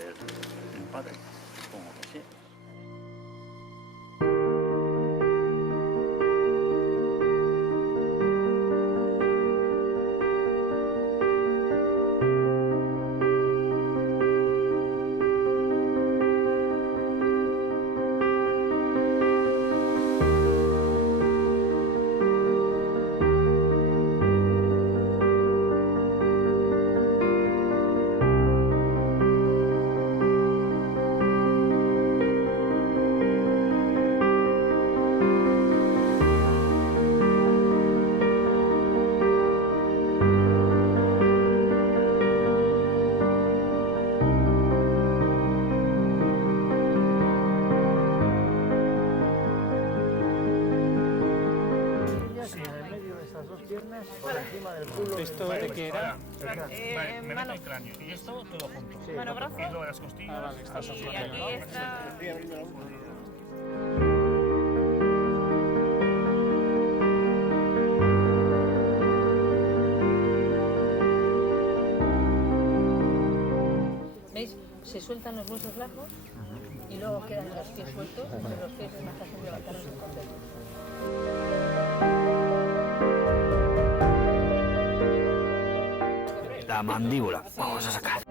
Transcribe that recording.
ser el padre, supongo que sí. Piernas por encima del culo. ¿Esto de qué era? Vale, me meto el cráneo. Y esto todo junto. Sí. Mano, brazo. Y luego las costillas. Ah, vale, está y asociado, aquí ¿no? está. ¿Veis? Se sueltan los huesos largos y luego quedan los pies sueltos. Entre los pies es más fácil levantarlos y esconderlos. La mandíbula, vamos a sacar.